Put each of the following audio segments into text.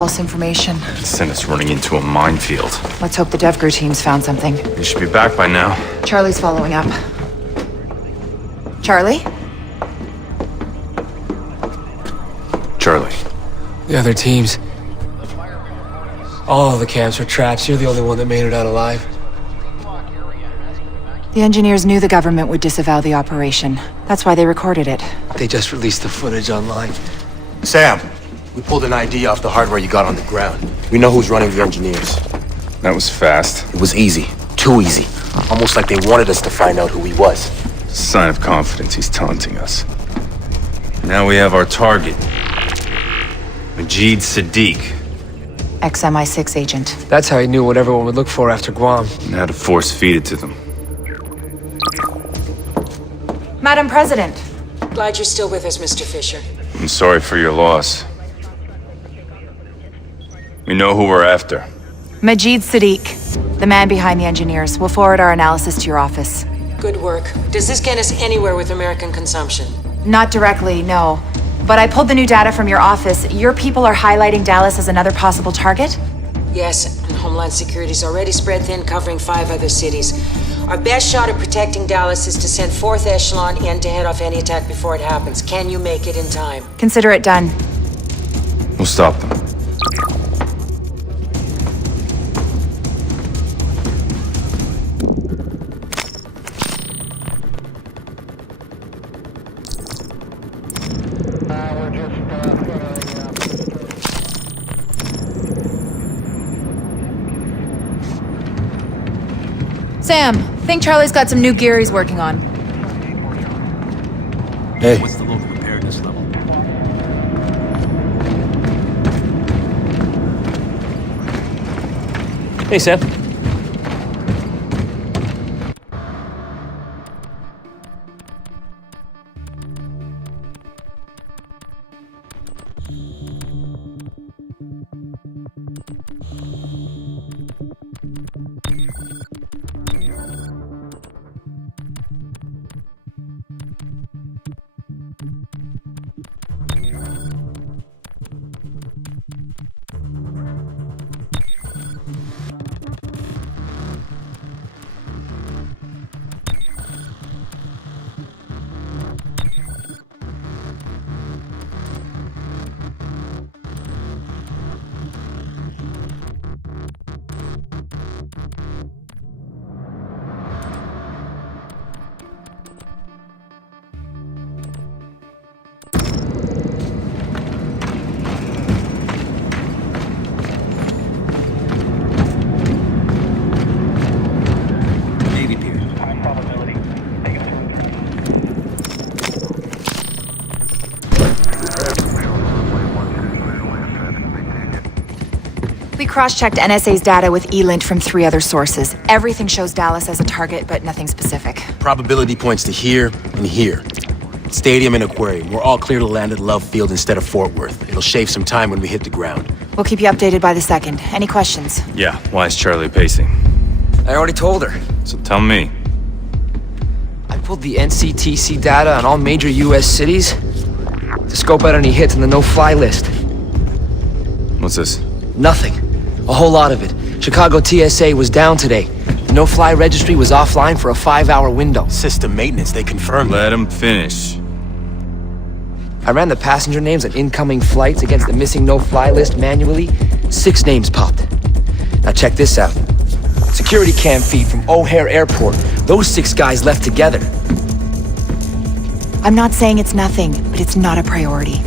False information. Sent us running into a minefield. Let's hope the DevGru team's found something. They should be back by now. Charlie's following up. Charlie? Charlie. The other teams. All of the camps are trapped. You're the only one that made it out alive. The engineers knew the government would disavow the operation. That's why they recorded it. They just released the footage online. Sam, we pulled an ID off the hardware you got on the ground. We know who's running the engineers. That was fast. It was easy. Too easy. Almost like they wanted us to find out who he was. Sign of confidence he's taunting us. Now we have our target. Majid Sadiq. Ex-MI6 agent. That's how he knew what everyone would look for after Guam. And how to force feed it to them. Madam President. Glad you're still with us, Mr. Fisher. I'm sorry for your loss. We know who we're after. Majid Sadiq, the man behind the engineers. We'll forward our analysis to your office. Good work. Does this get us anywhere with American consumption? Not directly, no. But I pulled the new data from your office. Your people are highlighting Dallas as another possible target? Yes, and Homeland Security's already spread thin, covering 5 other cities. Our best shot at protecting Dallas is to send 4th Echelon in to head off any attack before it happens. Can you make it in time? Consider it done. We'll stop them. Sam, think Charlie's got some new gear he's working on. Hey. What's the local preparedness level? Hey, Sam. We cross-checked NSA's data with ELINT from 3 other sources. Everything shows Dallas as a target, but nothing specific. Probability points to here and here. Stadium and aquarium. We're all clear to land at Love Field instead of Fort Worth. It'll shave some time when we hit the ground. We'll keep you updated by the second. Any questions? Yeah, why is Charlie pacing? I already told her. So tell me. I pulled the NCTC data on all major U.S. cities to scope out any hits on the no-fly list. What's this? Nothing. A whole lot of it. Chicago TSA was down today. The no-fly registry was offline for a 5-hour window. System maintenance, they confirmed. Let him finish. I ran the passenger names on incoming flights against the missing no-fly list manually. 6 names popped. Now check this out. Security cam feed from O'Hare Airport. Those 6 guys left together. I'm not saying it's nothing, but it's not a priority.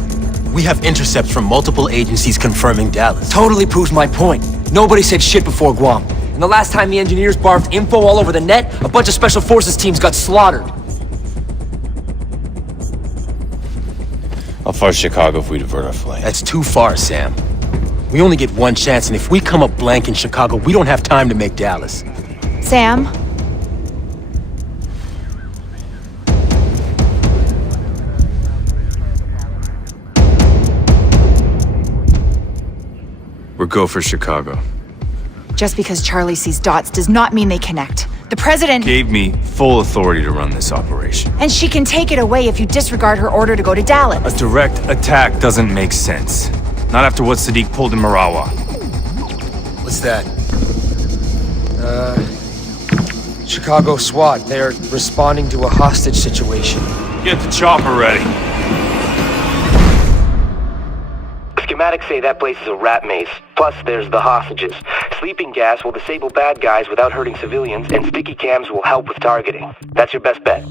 We have intercepts from multiple agencies confirming Dallas. Totally proves my point. Nobody said shit before Guam. And the last time the engineers barfed info all over the net, a bunch of special forces teams got slaughtered. How far's Chicago if we divert our flight? That's too far, Sam. We only get one chance, and if we come up blank in Chicago, we don't have time to make Dallas. Sam? We're go for Chicago. Just because Charlie sees dots does not mean they connect. The president... Gave me full authority to run this operation. And she can take it away if you disregard her order to go to Dallas. A direct attack doesn't make sense. Not after what Sadiq pulled in Marawa. What's that? Chicago SWAT. They're responding to a hostage situation. Get the chopper ready. Schematics say that place is a rat maze. Plus, there's the hostages. Sleeping gas will disable bad guys without hurting civilians, and sticky cams will help with targeting. That's your best bet.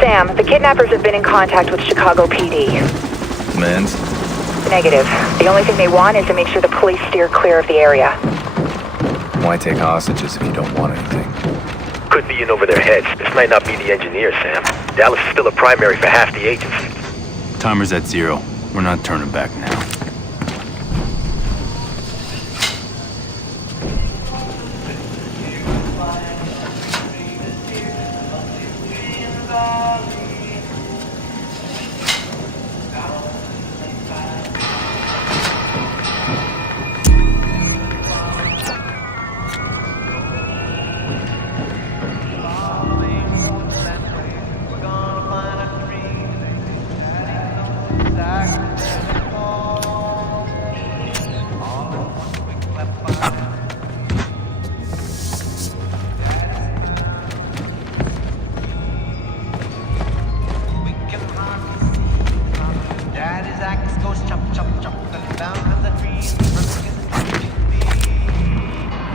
Sam, the kidnappers have been in contact with Chicago PD. Demands? Negative. The only thing they want is to make sure the police steer clear of the area. Why take hostages if you don't want anything? Could be in over their heads. This might not be the engineers, Sam. Dallas is still a primary for half the agency. Timer's at 0. We're not turning back now.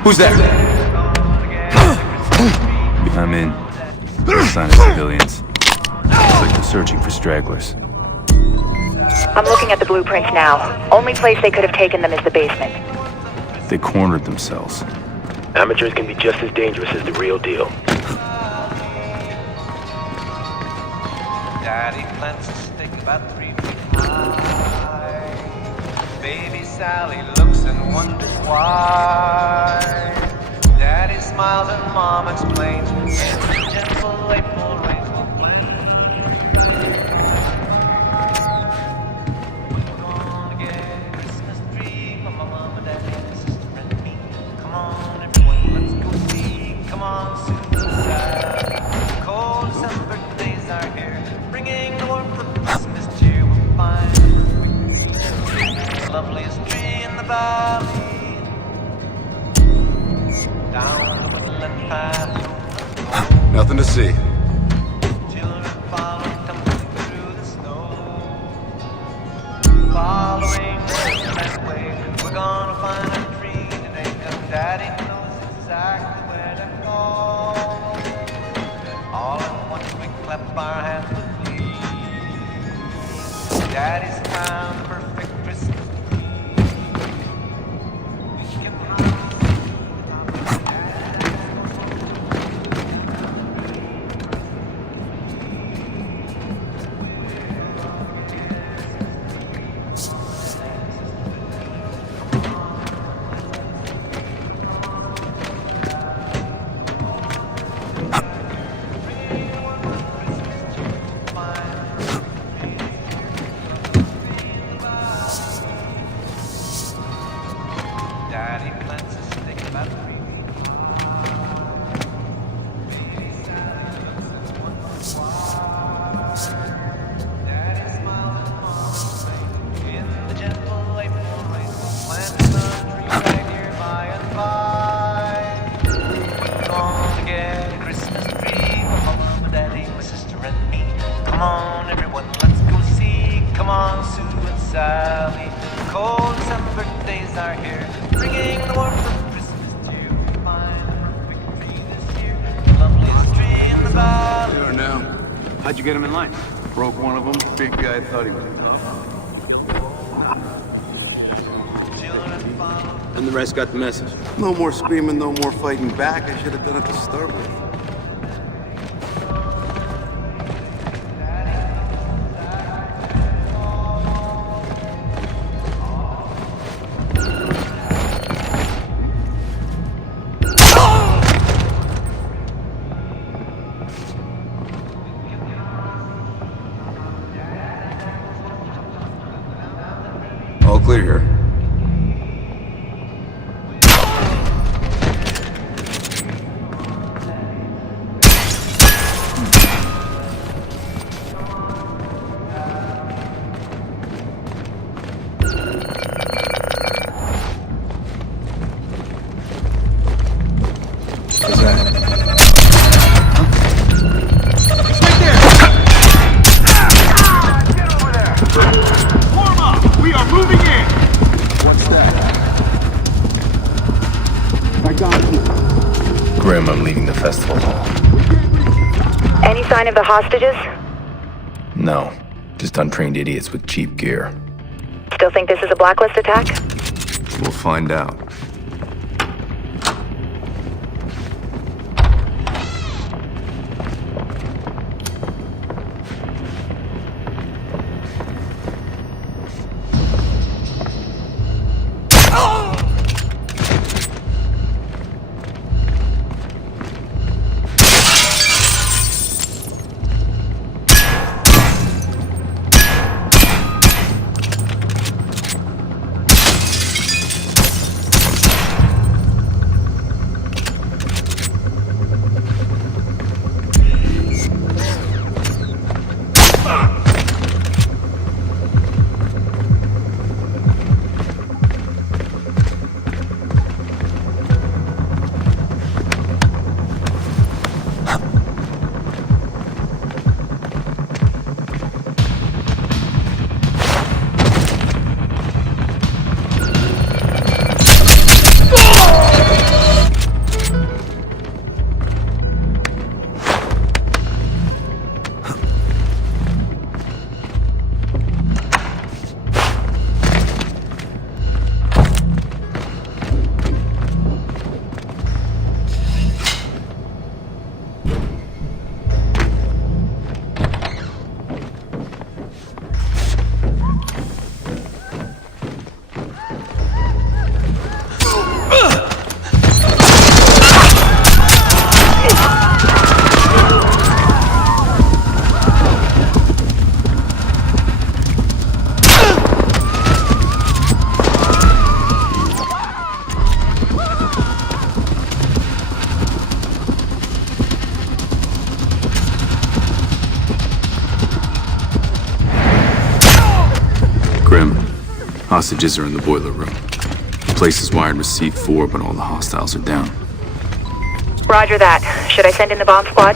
Who's there? I'm in. No sign of civilians. Looks like they're searching for stragglers. I'm looking at the blueprints now. Only place they could have taken them is the basement. They cornered themselves. Amateurs can be just as dangerous as the real deal. Daddy plants a stick about 3 feet high. Baby Sally looks and wonders why. Daddy smiles and Mom explains. In the gentle April rains will plant. We're gonna get a Christmas tree for my mom and daddy and sister and me. Come on, everyone, let's go see. Come on, suicide. Cold December days are here, bringing the warmth of Christmas cheer. We'll find the loveliest tree in the valley. Down the woodland path. Nothing to see. Children follow, tumbling through the snow. Following the that way, we're gonna find a tree today, 'cause Daddy knows exactly where to go. All at once we clap our hands with glee. Daddy's found the perfect Christmas tree. We can Daddy plants a stick about 3 feet high. Baby Sally looks and wonders why. Daddy smiles and Mom explains. In the gentle April rain, we'll plant a tree right here by and by. We're gonna get a Christmas tree for Mom and Daddy, my sister and me. Come on, everyone, let's go see. Come on, Sue and Sally. Cold December days are here, bringing the warmth of Christmas cheer. We find the perfect tree this year, the loveliest tree in the valley. Sure now. How'd you get him in line? Broke one of them. Big guy thought he was tough. Children And the rest got the message. No more screaming, no more fighting back. I should have done it to start with. All clear here. What's that? Grim, I'm leaving the festival hall. Any sign of the hostages? No, just untrained idiots with cheap gear. Still think this is a Blacklist attack? We'll find out. Grim, hostages are in the boiler room. The place is wired with C4, but all the hostiles are down. Roger that. Should I send in the bomb squad?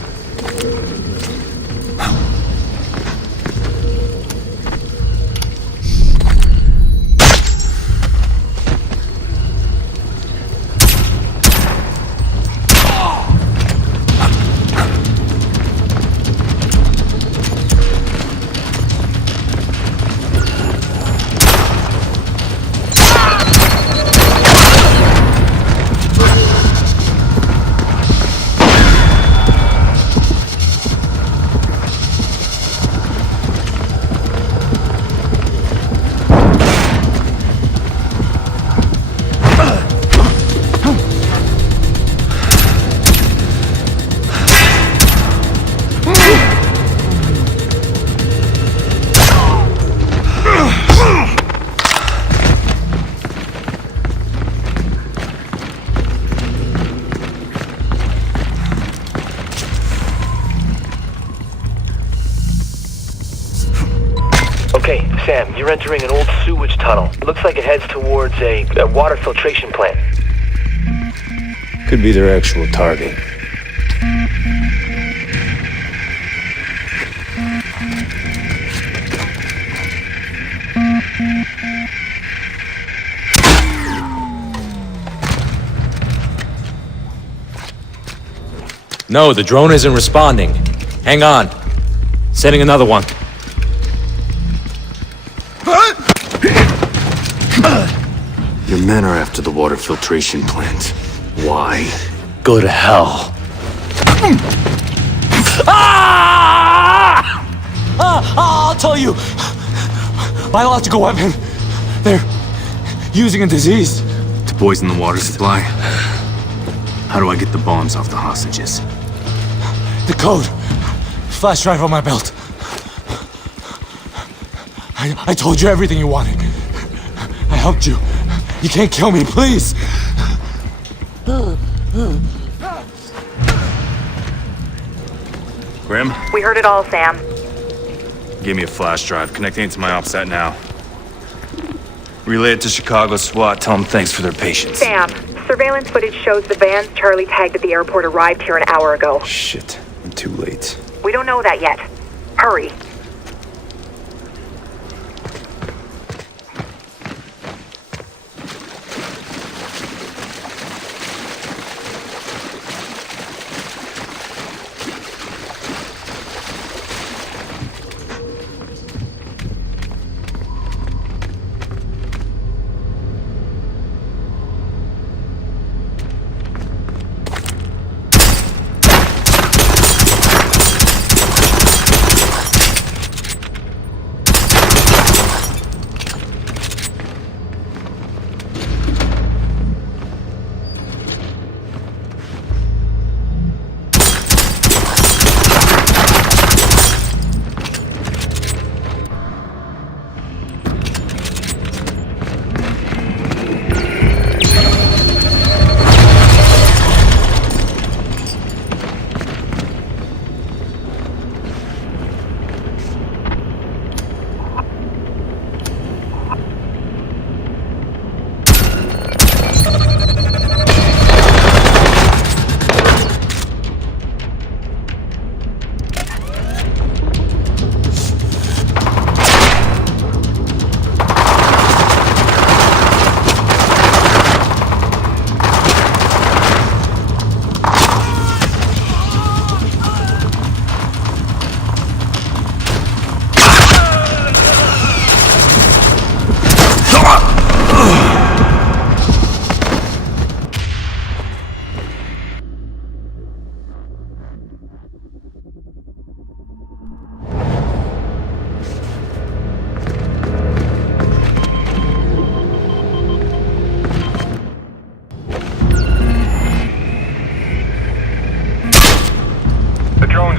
Okay, Sam, you're entering an old sewage tunnel. It looks like it heads towards a water filtration plant. Could be their actual target. No, the drone isn't responding. Hang on. Sending another one. You're men are after the water filtration plant. Why? Go to hell. I'll tell you. Biological weapon. They're using a disease To poison the water supply? How do I get the bombs off the hostages? The code. Flash drive on my belt. I told you everything you wanted. I helped you. You can't kill me, please. Grim, We heard it all, Sam. give me a flash drive. Connecting it to my OPSAT now. Relay it to Chicago SWAT. Tell them thanks for their patience. Sam, surveillance footage shows the vans Charlie tagged at the airport arrived here an hour ago. Shit, I'm too late. We don't know that yet. Hurry.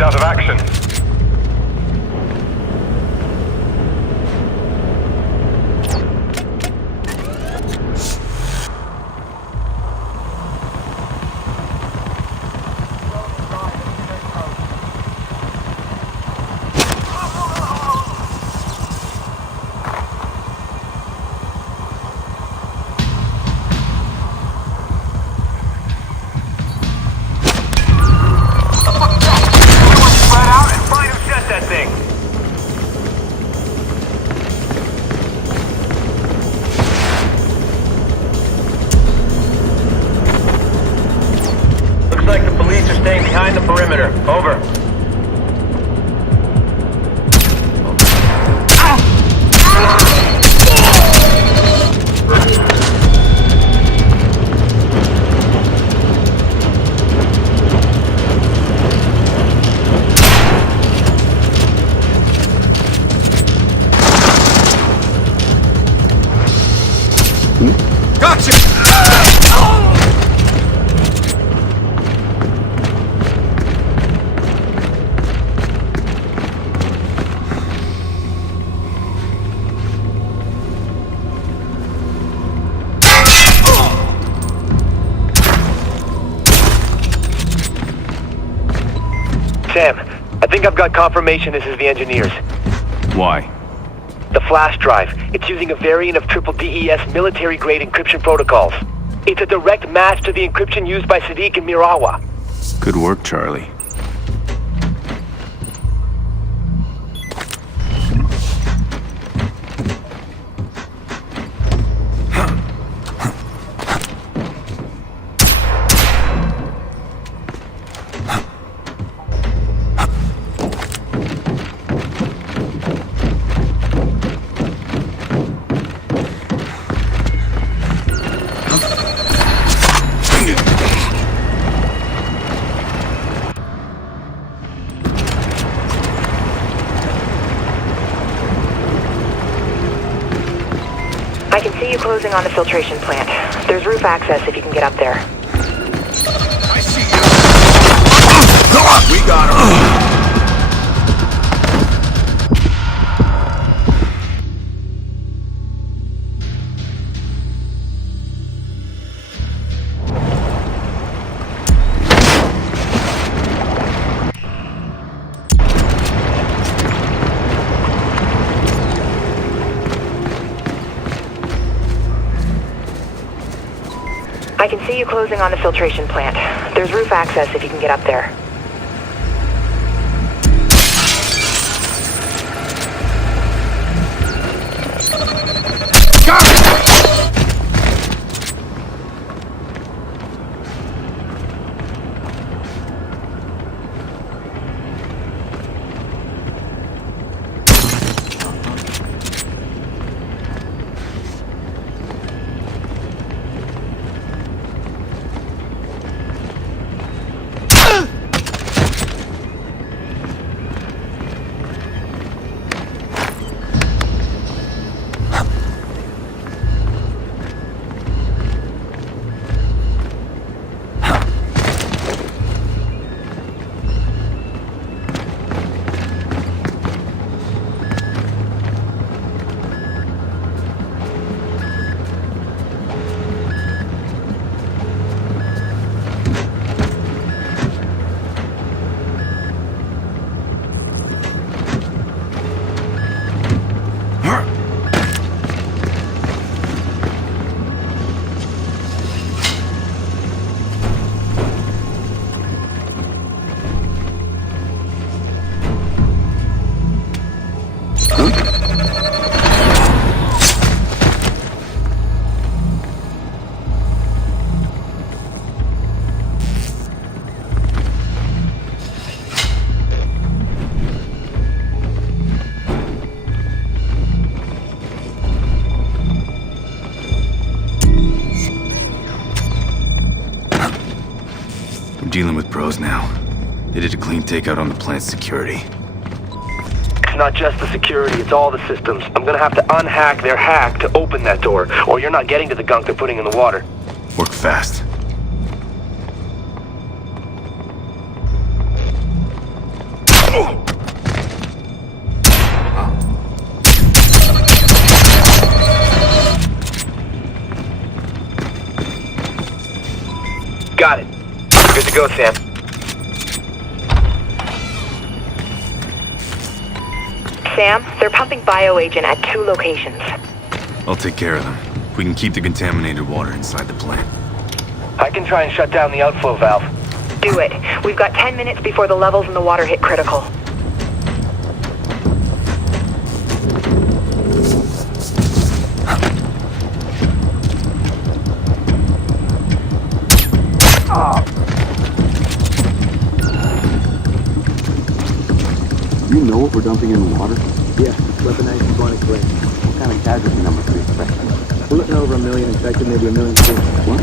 Out of action. Behind the perimeter. Over. Gotcha! Sam, I think I've got confirmation this is the engineers. Why? The flash drive. It's using a variant of triple DES military-grade encryption protocols. It's a direct match to the encryption used by Sadiq and Mirawa. Good work, Charlie. closing on the filtration plant. There's roof access if you can get up there. I see you! We got him! I can see you closing on the filtration plant. There's roof access if you can get up there. Got it! Dealing with pros now. They did a clean takeout on the plant's security. It's not just the security, it's all the systems. I'm gonna have to unhack their hack to open that door, or you're not getting to the gunk they're putting in the water. Work fast. Got it. Good to go, Sam. Sam, they're pumping bioagent at 2 locations. I'll take care of them. If we can keep the contaminated water inside the plant. I can try and shut down the outflow valve. Do it. We've got 10 minutes before the levels in the water hit critical. You know what we're dumping in the water? Yeah, weaponized chronic brain. What kind of casualty numbers are we expecting? We're looking over 1 million infected, maybe 1 million sick. What?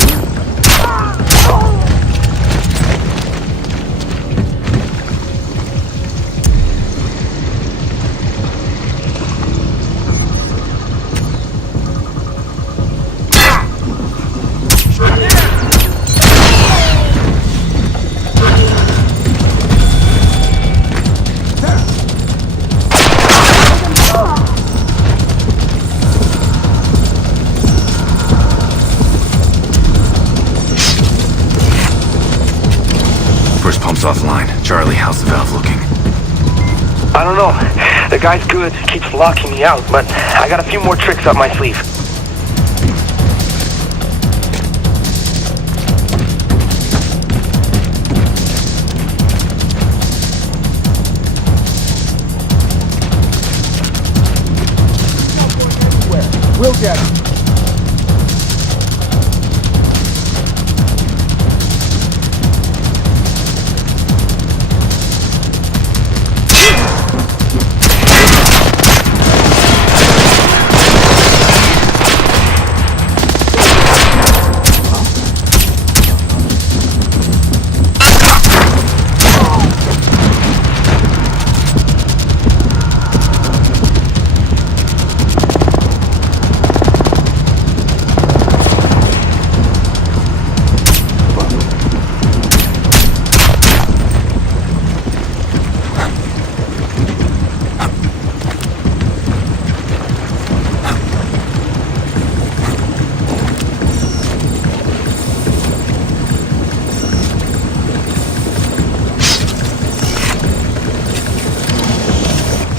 First pump's offline. Charlie, how's the valve looking? I don't know. The guy's good, keeps locking me out, but I got a few more tricks up my sleeve. We'll get him.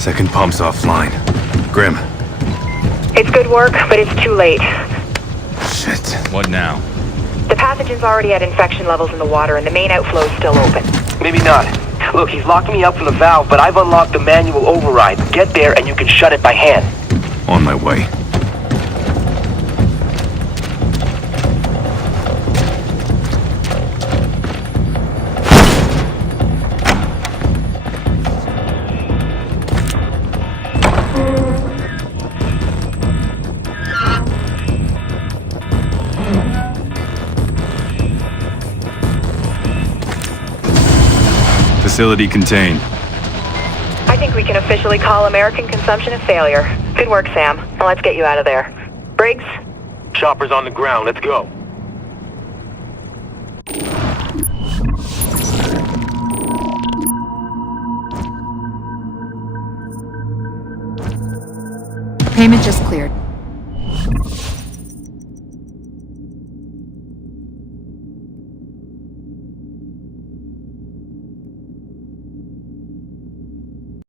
Second pump's offline. Grim. It's good work, but it's too late. Shit. What now? The pathogen's already at infection levels in the water, and the main outflow's still open. Maybe not. Look, he's locked me up from the valve, but I've unlocked the manual override. Get there and you can shut it by hand. On my way. Facility contained. I think we can officially call American consumption a failure. Good work, Sam. Now let's get you out of there. Briggs? Chopper's on the ground. Let's go. Payment just cleared.